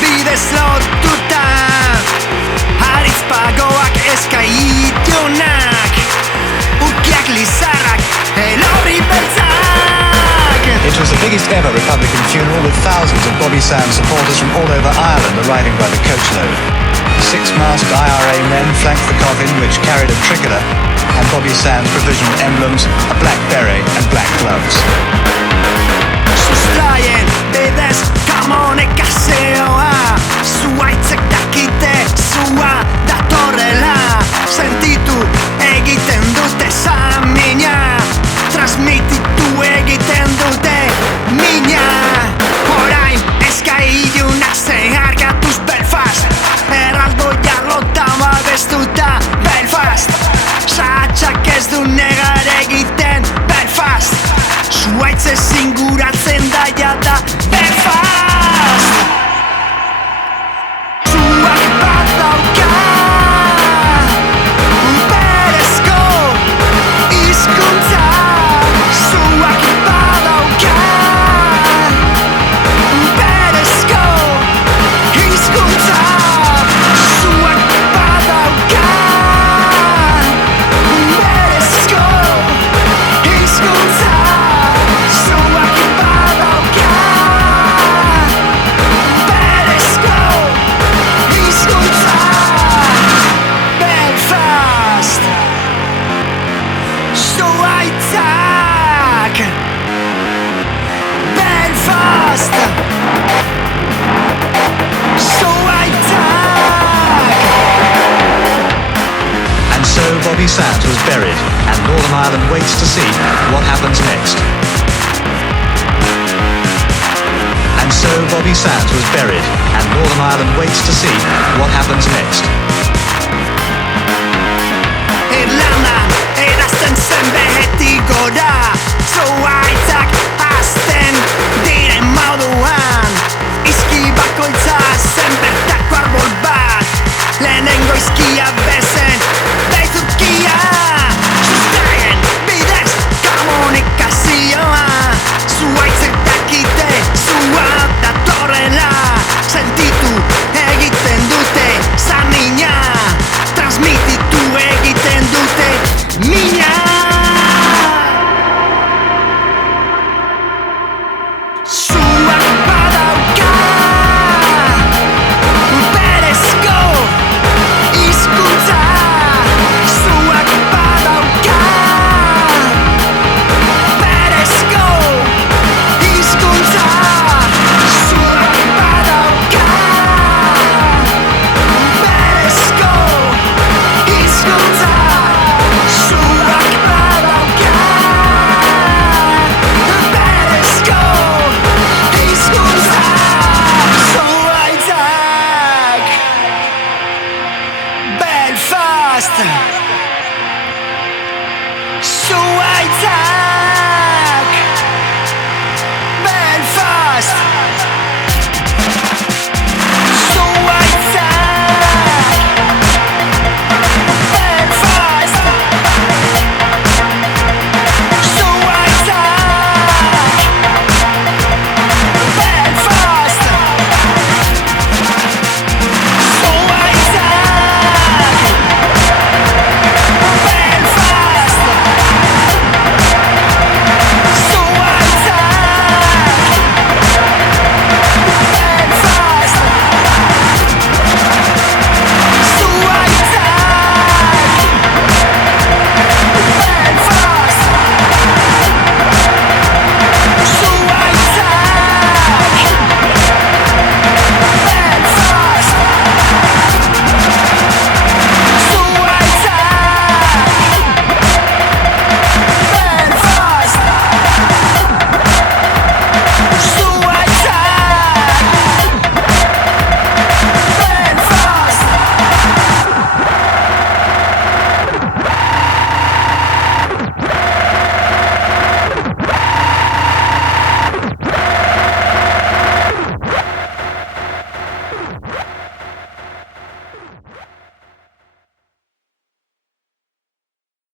bidez lotuta Harizpagoak eskaitunak Ukiak lizarrak elorri beltzak. It was the biggest ever Republican funeral with thousands of Bobby Sands supporters from all over Ireland arriving by the coachload. 6 masked IRA men flanked the coffin, which carried a tricolour and Bobby Sands' provisional emblems, a black beret and black gloves. Sustraien bidez kamonek aseoa Zuaitzek dakite zua datorrela Sentitu egiten dute samina Transmititu egiten dute mina Orain eskailunak zeharkatuz Belfast Erraldo jarlota babestuta Belfast Satxak ez du negar egiten Belfast Zuaitzez inguratzen da jada Belfast Zuak bat dauka berezko hizkuntza Zuak bat dauka berezko hizkuntza Zuak bat dauka berezko hizkuntza Bobby Sands was buried, and Northern Ireland waits to see what happens next. And so Bobby Sands was buried, and Northern Ireland waits to see what happens next. Irlandan erazten zen behetik gora Zuaitzak azten